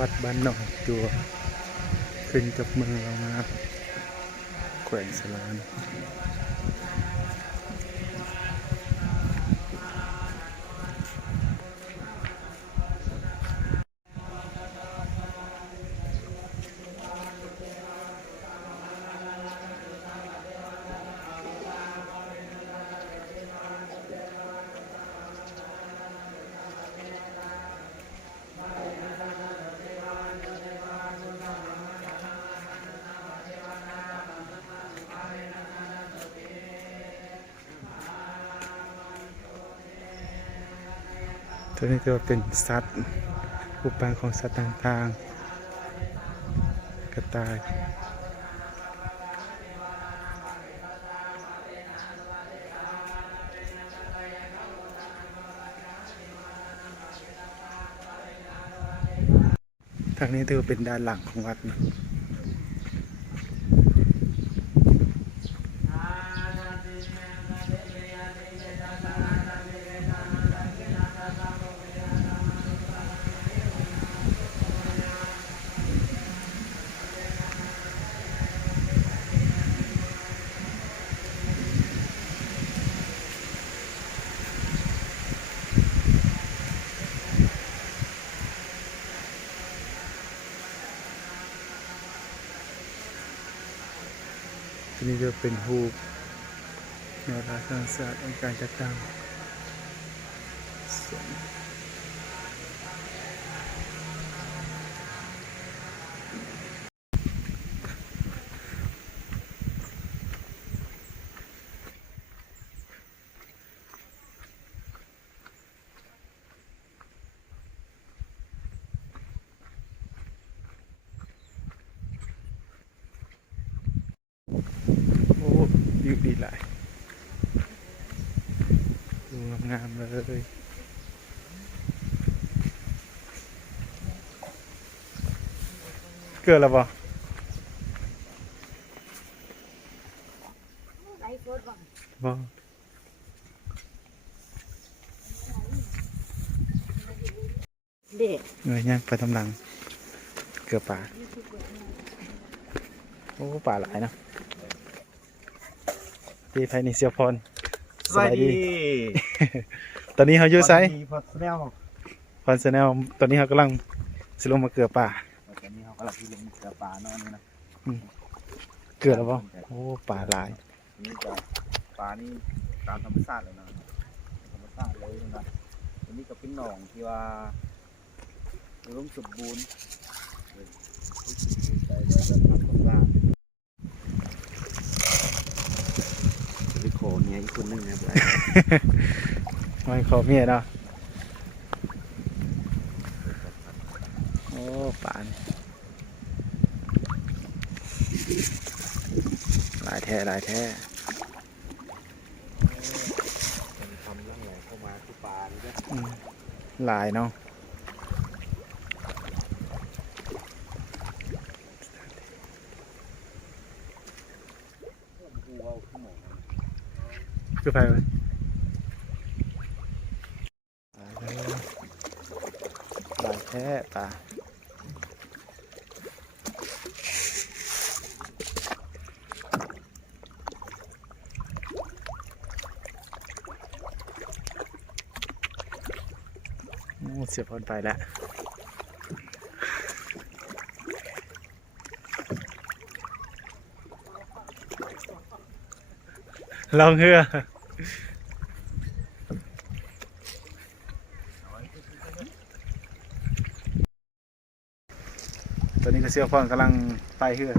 วัดบ้านหนองจัวขึ้นกับเมืองเรามาแขวงสลานตัวนี้ก็เป็นสัตว์อุปางของสัตว์ต่างๆกระต่ายทางนี้ถือเป็นด้านหลังของวัดนะที่นี่จะเป็นรูปแนวทางศาสตร์ในการจัดตั้งโอ้วิวดีหลายดูงามๆเลยเกิดแล้วปะบ่ เด็กเงยย่างไปทำรังเกือบป่าโอ้ป่าหลายเนาะพี่ไพนิเซียพรสวัสดี ตอนนี้เขาอยู่ไซพอดแนว พรเซนแนลตอนนี้เขากำลังสิลงมาเกือบป่าตอนนี้เขากำลังที่ลงเสือป่าเนาะนี่นะ เกือบแล้วป่ะโอ้ป่าหลายนี่จะป่านี่ตามธรรมชาติเลยนะธรรมชาติเลยนะอันนี้ก็เป็นหนองที่ว่าอุดมสมบูรณ์ใจแล้วก็ทำธรรมชาติไปขอเนี่ยอีกคนนึงนะ ไม่ขอเมียเนาะโอ้ป่าหลายแท้หลายแท้ทำร่างไหลเข้ามาที่ป่านี่นะหลายเนาะคือไปไหมหลายแท้ป่าเสียพรไปแล้วลองเฮือตอนนี้ก็เสียพรกำลังไปเฮือ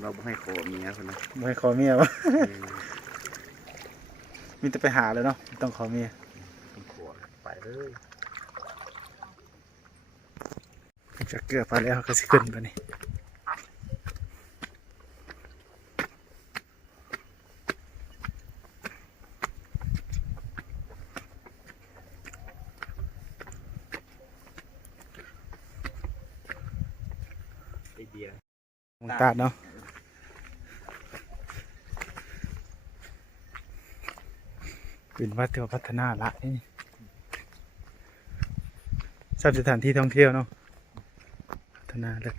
เราไม่ให้ขอเมียคนนะไม่ให้ขอเมียวะมีแต่ไปหาเลยเนาะต้องขอเมียไปเลยจะเกือบไปแล้วก็สิขึ้นไปนี่เดียมงตาดเนาะเป็นวัดเทวพัฒนาละนี่ ทรัพย์สถานที่ท่องเที่ยวเนาะพัฒนาเลย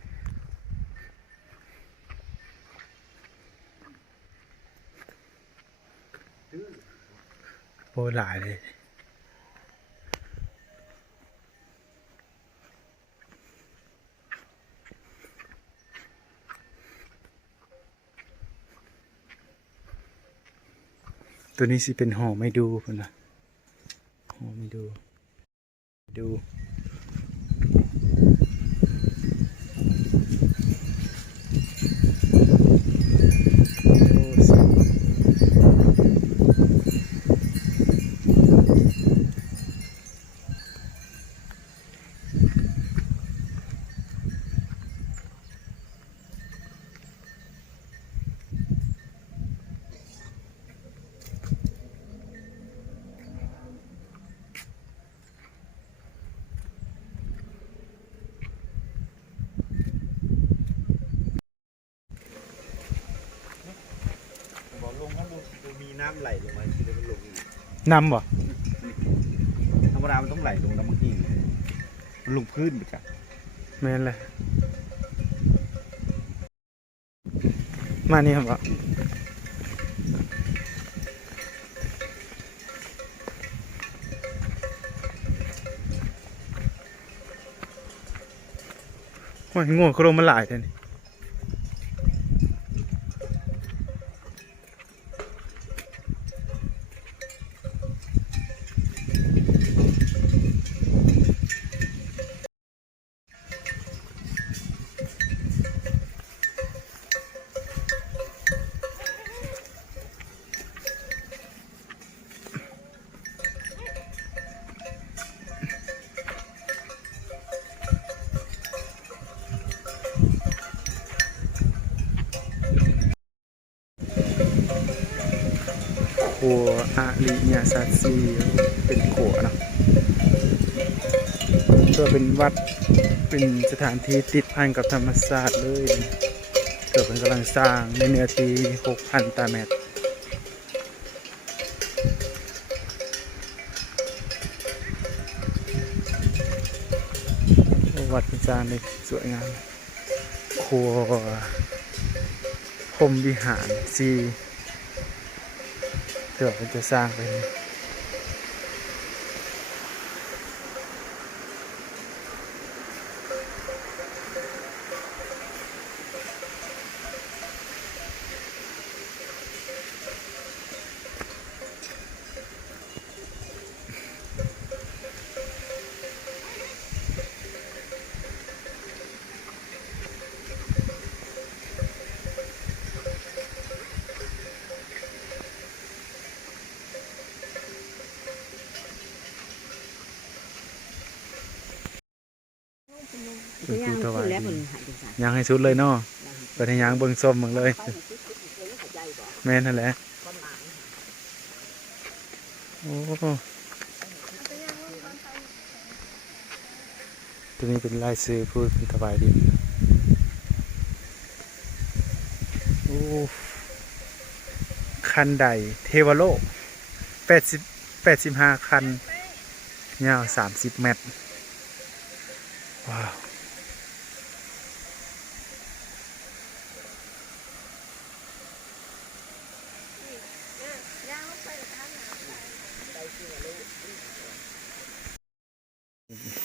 โอ้หลายเลยตัวนี้สิเป็นหอไม่ดูคนละหอไม่ดูดูโอ้สิบอกลงข้างบนมีน้ำไหลลงมาทีเดียวมันลงอีก นำบ่ ธรรมดามันต้องไหลลงน้ำมันหินมันลงพื้นไปกัน แม่นเลยมานี่ครับบ่โอ้ยง่วงโครมมันหลายเลยนี่ครัวอาริยาซาซีเป็นขัวเนาะตัวเป็นวัดเป็นสถานที่ติดพันกับธรรมศาสตร์เลยเกิดเป็นกำลังสร้างในเนื้อที่ 6,000 ตารางเมตรวัดเป็นสร้างได้สวยงามครัวพรหมวิหารซีเกิดมันจะสร้างเป็นเป็นปูถวายดียังให้สุดเลยเนาะเปิดให้ยังเบิ่งส้มเบิ่งเลยแม่นนั่นแหละโอ้ตัวนี้เป็นลายซื้อผู้เป็นถวายดินโอ้คันใดเทวโลก85 คันยาว30 เมตรว้าว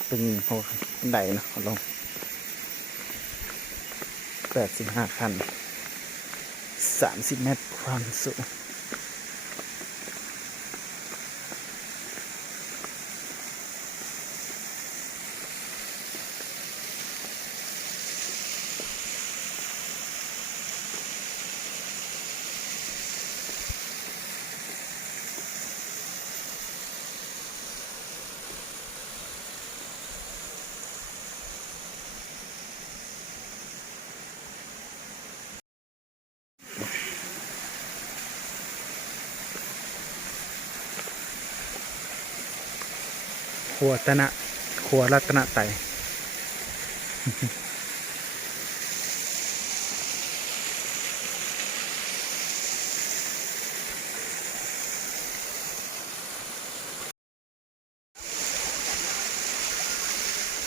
เป็นโหบันไดเนาะลง85 คัน30 เมตรความสูงครัวตนะครัวรัตนไตร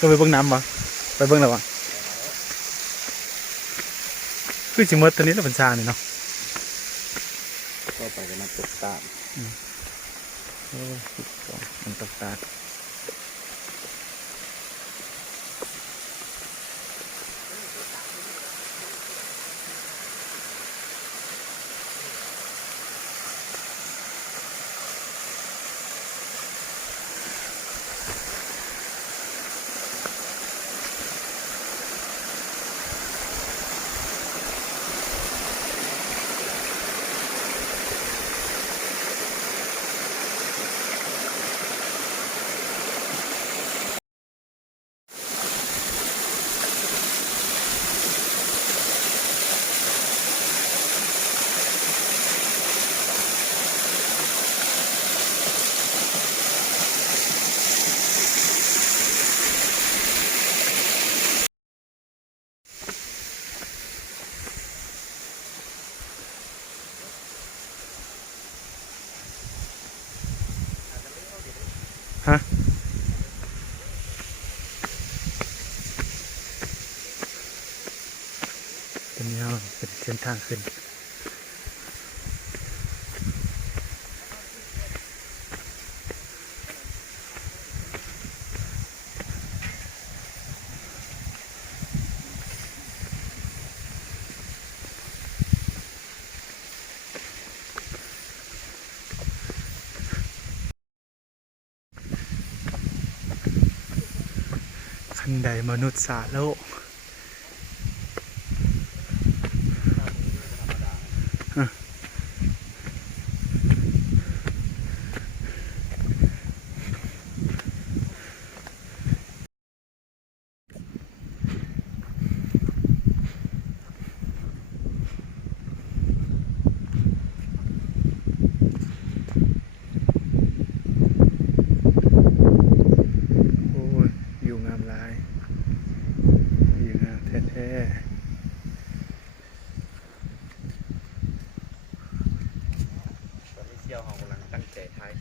ก็ไปเบิ่งน้ำบ่ไปเบิ่งแล้วบ่คือสิหมดตอนนี้แล้วเป็นซานี่เนาะ ก็ไปกันน้ำตกตาม โอ้ยมันตกตาฮะตอนนี้เราเป็นเส้นทางขึ้นคันใดมนุษย์ศาสตร์โลกโอ้ยอยู่งามหลายอยู่งามแท้ ตอนนี้เชี่ยวเขากำลังตั้งใจท้าย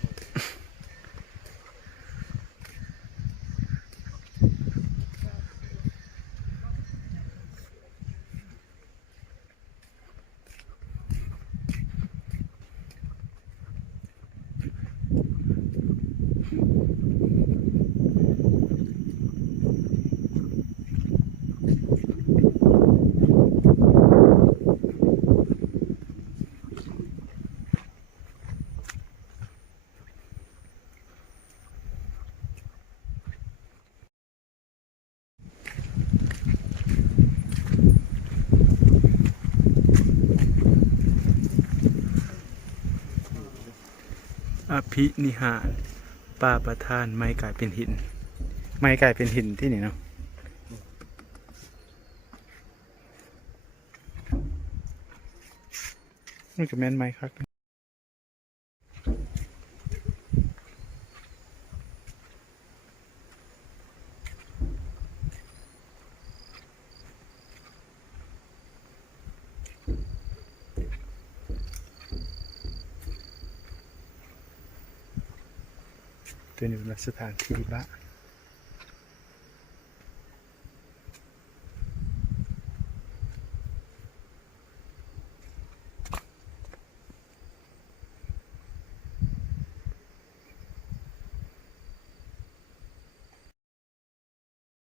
อภินิหารป่าประทานไม้กลายเป็นหิน ไม้กลายเป็นหินที่นี่เนาะมันก็แม่นไม้ครับ ตัวนี้เป็นสถานที่ละ